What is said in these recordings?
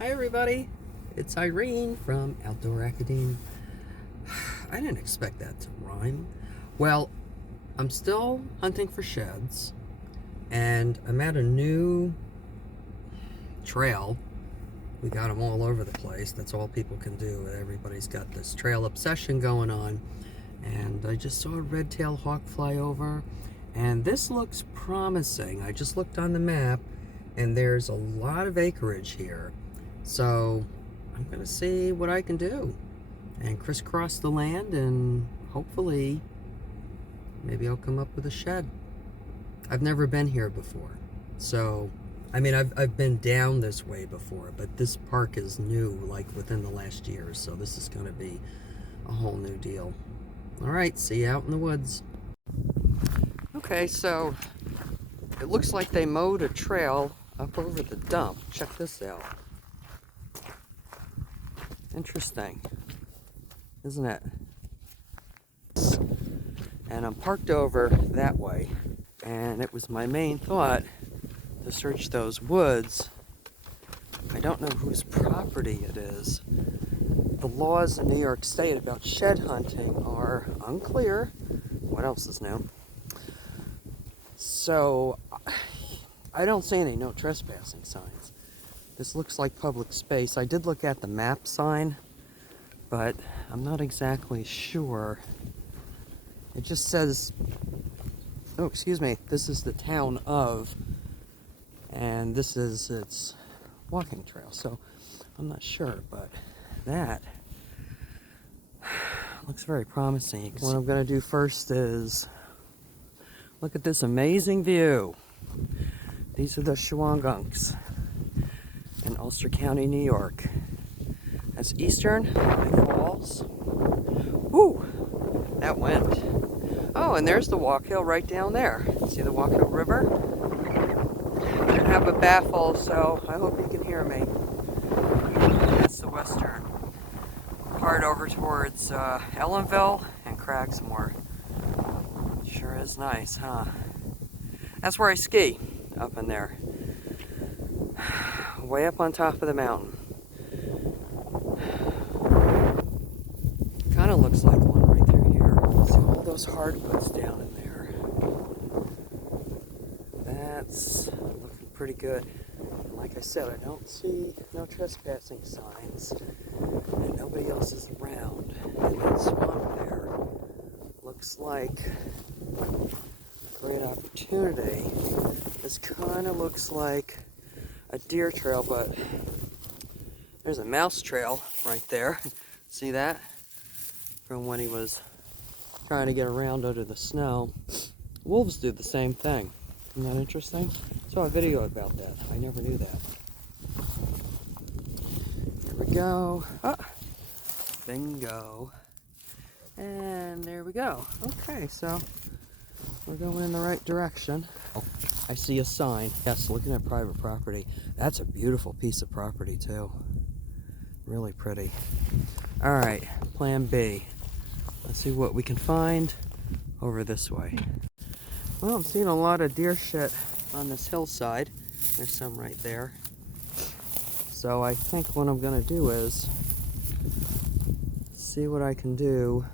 Hi everybody, it's Irene from Outdoor Academe. I didn't expect that to rhyme. Well, I'm still hunting for sheds, and I'm at a new trail. We got them all over the place. That's all people can do. Everybody's got this trail obsession going on. And I just saw a red-tailed hawk fly over, and this looks promising. I just looked on the map, and there's a lot of acreage here. So I'm gonna see what I can do and crisscross the land, and hopefully maybe I'll come up with a shed. I've never been here before, so I mean I've been down this way before, but this park is new, like within the last year, so this is gonna be a whole new deal. All right, see you out in the woods. Okay, so it looks like they mowed a trail up over the dump. Check this out. Interesting, isn't it? And I'm parked over that way, and it was my main thought to search those woods. I don't know whose property it is. The laws in New York State about shed hunting are unclear. What else is new? So I don't see any no trespassing signs. This looks like public space. I did look at the map sign, but I'm not exactly sure. It just says, oh, excuse me, this is the town of, and this is its walking trail. So I'm not sure, but that looks very promising. What I'm going to do first is look at this amazing view. These are the Shawangunks in Ulster County, New York. That's Eastern Falls. Woo! That went. Oh, and there's the Walk Hill right down there. See the Walk Hill River? I didn't have a baffle, so I hope you can hear me. That's the western part over towards Ellenville and Cragsmore. Sure is nice, huh? That's where I ski, up in there. Way up on top of the mountain. Kind of looks like one right through here. See all those hardwoods down in there. That's looking pretty good. And like I said, I don't see no trespassing signs, and nobody else is around. And that swamp there looks like a great opportunity. This kind of looks like a deer trail, but there's a mouse trail right there. See that? From when he was trying to get around under the snow. Wolves do the same thing. Isn't that interesting? I saw a video about that. I never knew that. Here we go. Ah, bingo. And there we go. Okay, so we're going in the right direction. Oh, I see a sign. Yes, looking at private property. That's a beautiful piece of property too. Really pretty. All right, plan B. Let's see what we can find over this way. Well, I'm seeing a lot of deer shit on this hillside. There's some right there. So I think what I'm gonna do is see what I can do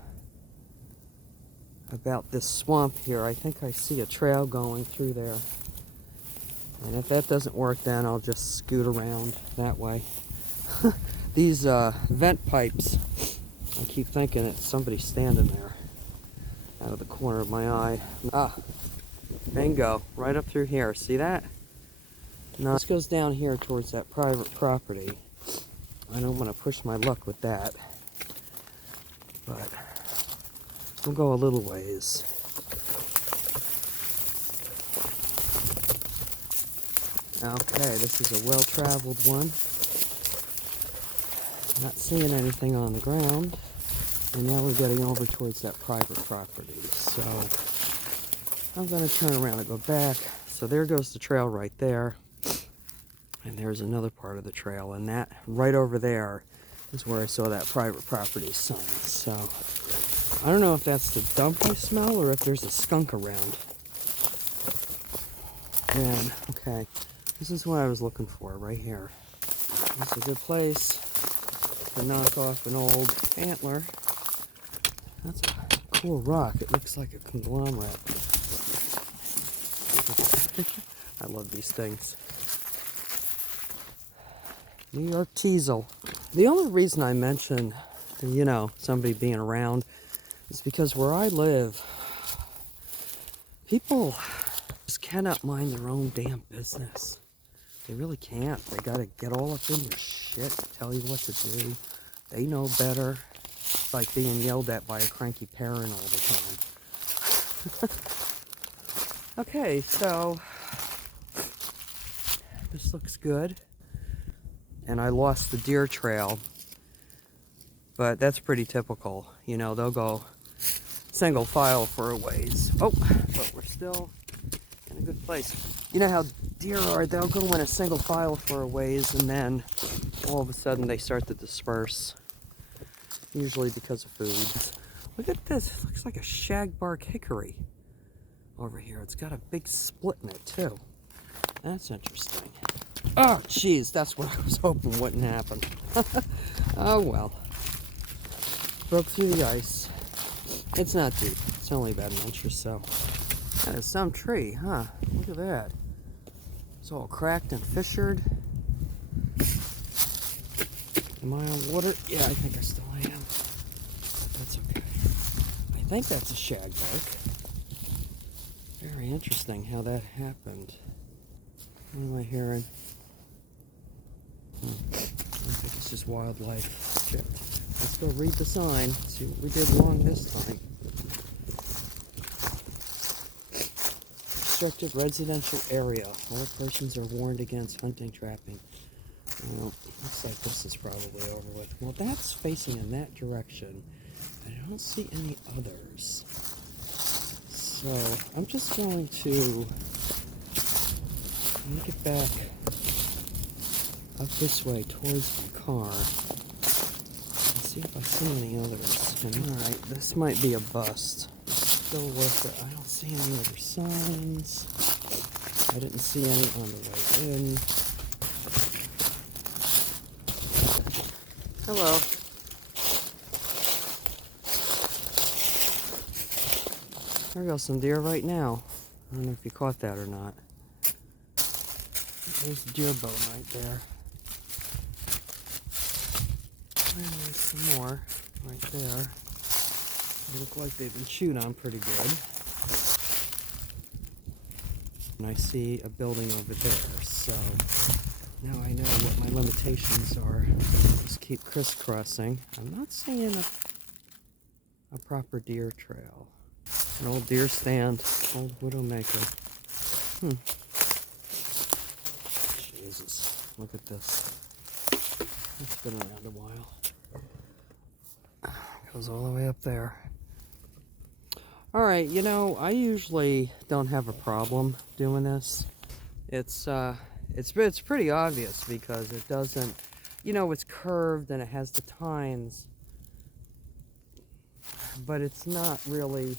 about this swamp here. I think I see a trail going through there. And if that doesn't work, then I'll just scoot around that way. These vent pipes, I keep thinking it's somebody standing there out of the corner of my eye. Ah, bingo, right up through here. See that? Now this goes down here towards that private property. I don't want to push my luck with that, but we'll go a little ways. Okay, this is a well-traveled one. Not seeing anything on the ground. And now we're getting over towards that private property. So I'm going to turn around and go back. So there goes the trail right there. And there's another part of the trail. And that right over there is where I saw that private property sign. So I don't know if that's the dump I smell or if there's a skunk around. And okay, this is what I was looking for right here. It's a good place to knock off an old antler. That's a cool rock. It looks like a conglomerate. I love these things. New York teasel. The only reason I mention, somebody being around is because where I live, people just cannot mind their own damn business. They really can't. They gotta get all up in your shit, tell you what to do. They know better. It's like being yelled at by a cranky parent all the time. Okay, so this looks good. And I lost the deer trail, but that's pretty typical. They'll go single file for a ways. Oh, but we're still in a good place. You know how deer are, they'll go in a single file for a ways and then all of a sudden they start to disperse. Usually because of food. Look at this, it looks like a shagbark hickory over here. It's got a big split in it too. That's interesting. Oh jeez, that's what I was hoping wouldn't happen. Oh well. Broke through the ice. It's not deep, it's only about an inch or so. That is some tree, huh? Look at that. It's all cracked and fissured. Am I on water? Yeah, I think I still am. That's okay. I think that's a shagbark. Very interesting how that happened. What am I hearing? I think it's just wildlife. Shit. Let's go read the sign. See what we did wrong this time. Restricted residential area. All persons are warned against hunting, trapping. Well, looks like this is probably over with. Well, that's facing in that direction. I don't see any others. So, I'm just going to get back up this way towards the car and see if I see any others. Alright, this might be a bust. Still worth it. I don't see any other signs. I didn't see any on the way in. Hello. There goes some deer right now. I don't know if you caught that or not. There's a deer bone right there. And there's some more right there. They look like they've been chewed on pretty good. And I see a building over there, so now I know what my limitations are. Just keep crisscrossing. I'm not seeing a proper deer trail. An old deer stand, old widowmaker. Jesus, look at this. It's been around a while. Goes all the way up there. Alright, I usually don't have a problem doing this. It's pretty obvious because it doesn't, it's curved and it has the tines, but it's not really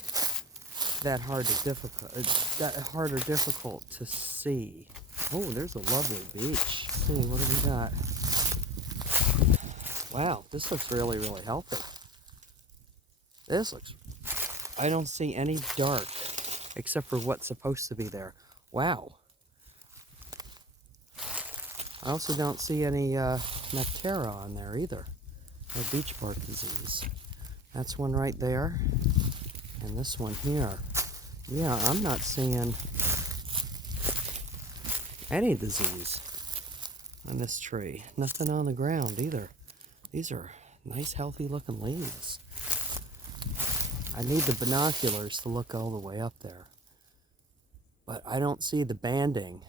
that hard or difficult to see. Oh, there's a lovely beach. Hey, what do we got? Wow, this looks really, really healthy. I don't see any dark except for what's supposed to be there. Wow. I also don't see any Neptera on there either. Or beach bark disease. That's one right there. And this one here. Yeah, I'm not seeing any disease on this tree. Nothing on the ground either. These are nice, healthy looking leaves. I need the binoculars to look all the way up there. But I don't see the banding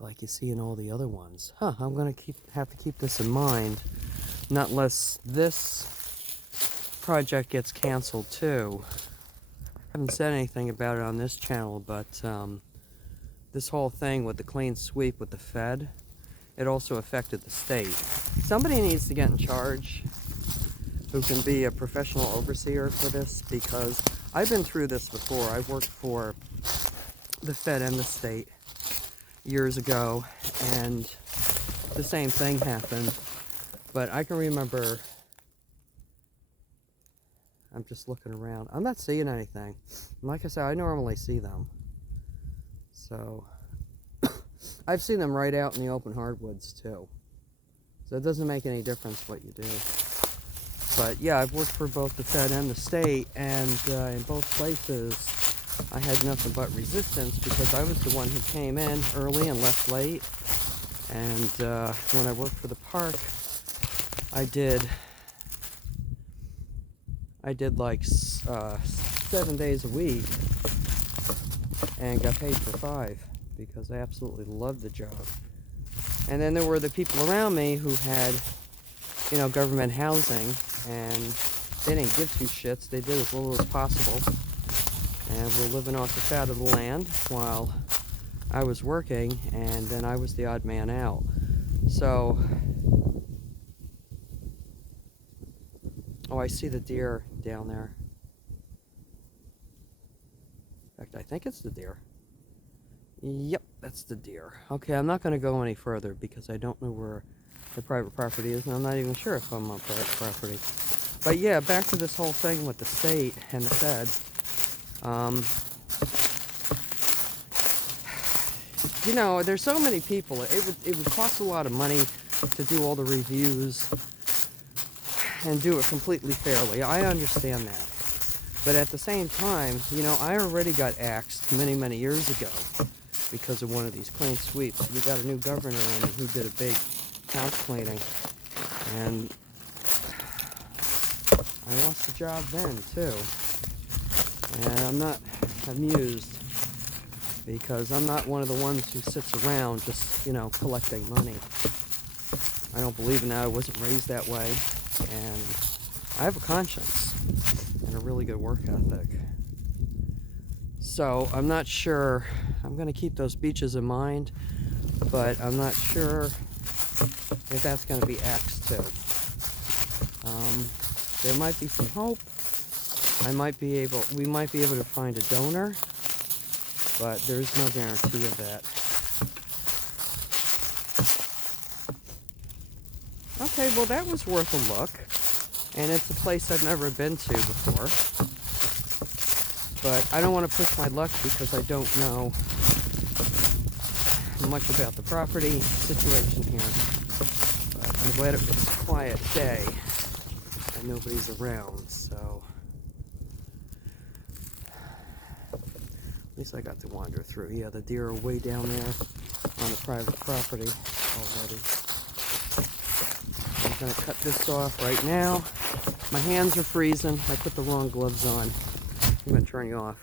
like you see in all the other ones. Huh, I'm going to have to keep this in mind. Not unless this project gets canceled too. I haven't said anything about it on this channel, but this whole thing with the clean sweep with the Fed, it also affected the state. Somebody needs to get in charge who can be a professional overseer for this, because I've been through this before. I worked for the Fed and the state years ago, and the same thing happened. But I can remember, I'm just looking around. I'm not seeing anything. And like I said, I normally see them. So, I've seen them right out in the open hardwoods too. So it doesn't make any difference what you do. But yeah, I've worked for both the Fed and the state, and in both places, I had nothing but resistance because I was the one who came in early and left late. And when I worked for the park, I did like 7 days a week and got paid for 5 because I absolutely loved the job. And then there were the people around me who had, you know, government housing, and they didn't give two shits. They did as little as possible, and we're living off the fat of the land while I was working, and then I was the odd man out. So, oh, I see the deer down there. In fact, I think it's the deer. Yep, that's the deer. Okay, I'm not going to go any further because I don't know where the private property is, and I'm not even sure if I'm on private property. But yeah, back to this whole thing with the state and the Fed. You know, there's so many people. It would cost a lot of money to do all the reviews and do it completely fairly. I understand that. But at the same time, you know, I already got axed many, many years ago because of one of these clean sweeps. We got a new governor in, and he did a big house cleaning. And I lost the job then, too. And I'm not amused because I'm not one of the ones who sits around just, you know, collecting money. I don't believe in that. I wasn't raised that way. And I have a conscience and a really good work ethic. So I'm not sure. I'm going to keep those beaches in mind, but I'm not sure if that's going to be axed too. There might be some hope. We might be able to find a donor, but there's no guarantee of that. Okay, well that was worth a look, and it's a place I've never been to before. But I don't want to push my luck because I don't know much about the property situation here. But I'm glad it was a quiet day and nobody's around, so at least I got to wander through. Yeah, the deer are way down there on the private property already. I'm going to cut this off right now. My hands are freezing. I put the wrong gloves on. I'm going to turn you off.